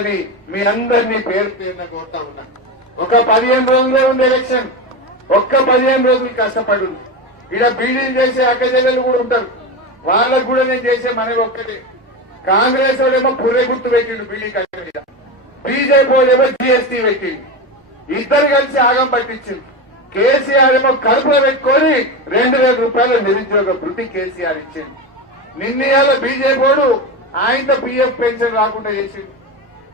అని మీ అందరినీ పేరు పేరున కోరుతా ఉన్నా. ఒక 15 రోజులే ఉంది ఎలక్షన్. ఒక్క 15 రోజులు కష్టపడు. ఇక్కడ బీడీలు చేసే అక్కచెల్లెలు కూడా ఉంటారు. వాళ్ళకు కూడా నేను చేసే మనవి ఒక్కటే. కాంగ్రెస్ వాడేమో పుర్రె గుర్తు పెట్టిండు బీడీ కట్ట మీద, బీజేపీ వాడేమో జీఎస్టీ పెట్టిండు. ఇద్దరు కలిసి ఆగం పట్టించింది. కేసీఆర్ ఏమో కడుపులో పెట్టుకొని 2000 రూపాయల నిరుద్యోగ వృత్తి కేసీఆర్ ఇచ్చింది. నిన్నయాల బీజేపీ వాడు ఆయనతో పీఎఫ్ పెన్షన్ రాకుండా చేసిండు.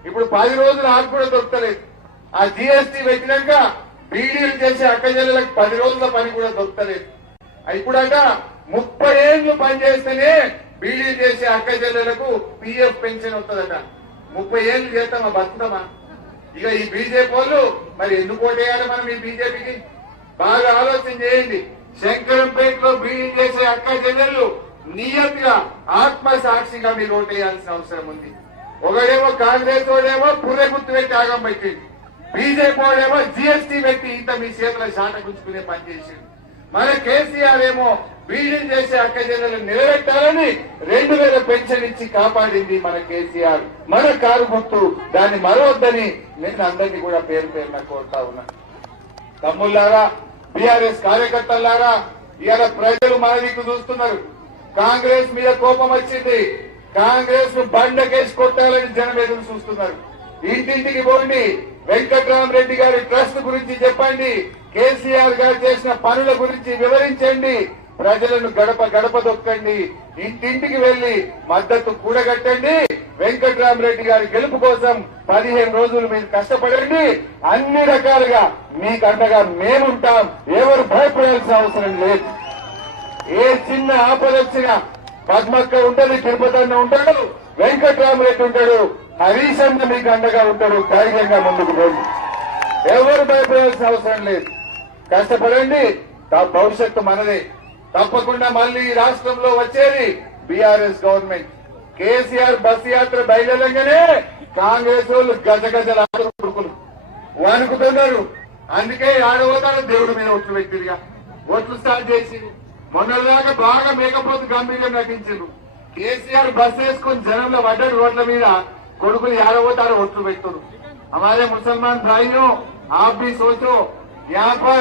ఇప్పుడు 10 రోజులు ఆకు కూడా దొరకలేదు. ఆ జీఎస్టీ పెట్టినాక బీడీలు చేసే అక్కచెల్లెలకు 10 రోజుల పని కూడా దొరకలేదు. ఇప్పుడట 30 ఏళ్లు పనిచేస్తేనే బీడీలు చేసే అక్కచెల్లెలకు పీఎఫ్ పెన్షన్ వస్తుందట. 30 ఏళ్లు చేస్తామా, బతుకుతామా? ఇక ఈ బీజేపీ వాళ్ళు మరి ఎందుకు ఓటేయాలి మనం ఈ బీజేపీకి? బాగా ఆలోచన చేయండి. శంకరంపేటలో బీడీ చేసే అక్కచెల్లెళ్ళు నియతిగా ఆత్మసాక్షిగా మీరు ఓటేయాల్సిన అవసరం ఉంది. ఒకడేమో కాంగ్రెస్ వాడేమో పుర్రె గుర్తు పెట్టి ఆగం పెట్టింది, బీజేపీ వాడేమో జీఎస్టీ పెట్టి ఇంత మీ చేతుల శాట గుంచుకునే పని చేసింది. మన కేసీఆర్ ఏమో బీడీ చేసే అక్కచెల్లెలు నిలబెట్టాలని 2000 పెన్షన్ ఇచ్చి కాపాడింది మన కేసీఆర్. మన కారు గుర్తు, దాన్ని మరవద్దని నేను అందరినీ కూడా పేరు పేరున కోరుతా ఉన్నా. తమ్ముళ్లారా, బీఆర్ఎస్ కార్యకర్తలారా, ఇవాళ ప్రజలు మన దిక్కు చూస్తున్నారు. కాంగ్రెస్ మీద కోపం వచ్చింది. కాంగ్రెస్ ను బండకేసి కొట్టాలని జనం ఎదురు చూస్తున్నారు. ఇంటింటికి పోండి, వెంకట్రామరెడ్డి గారి ట్రస్ట్ గురించి చెప్పండి, కేసీఆర్ గారు చేసిన పనుల గురించి వివరించండి, ప్రజలను గడప గడప దొక్కండి, ఇంటింటికి వెళ్లి మద్దతు కూడగట్టండి. వెంకట్రామరెడ్డి గారి గెలుపు కోసం 15 రోజులు మీరు కష్టపడండి. అన్ని రకాలుగా మీకు అండగా మేముంటాం. ఎవరు భయపడాల్సిన అవసరం లేదు. ఏ చిన్న ఆపద వచ్చినా పద్మక్క ఉంటది, తిరుపతి అన్న ఉంటాడు, వెంకట్రామరెడ్డి ఉంటాడు, హరీష్ అన్న మీకు అండగా ఉంటాడు. ధైర్యంగా ముందుకు పోండి. ఎవరు భయపడాల్సిన అవసరం లేదు. కష్టపడండి. భవిష్యత్తు మనదే. తప్పకుండా మళ్ళీ ఈ రాష్ట్రంలో వచ్చేది బీఆర్ఎస్ గవర్నమెంట్. కేసీఆర్ బస్సు యాత్ర బయలుదేరంగానే కాంగ్రెస్ వాళ్ళు గజగజలు కొడుకులు వణుకుతున్నారు. అందుకే ఆడబోతాడు దేవుడి మీద ఒట్లు పెట్టిరుగా, ఒట్లు స్టార్ట్ చేసి మొన్నటిదాకా బాగా మేకపోతు గంభీరంగా నటించారు. కేసీఆర్ బస్సు వేసుకుని జనంలో పడ్డాడు రోడ్ల మీద, కొడుకులు ఆడబోతారు ఒట్లు పెడుతున్నారు. हमारे मुसलमान भाइयों, आप भी सोचो, यहाँ पर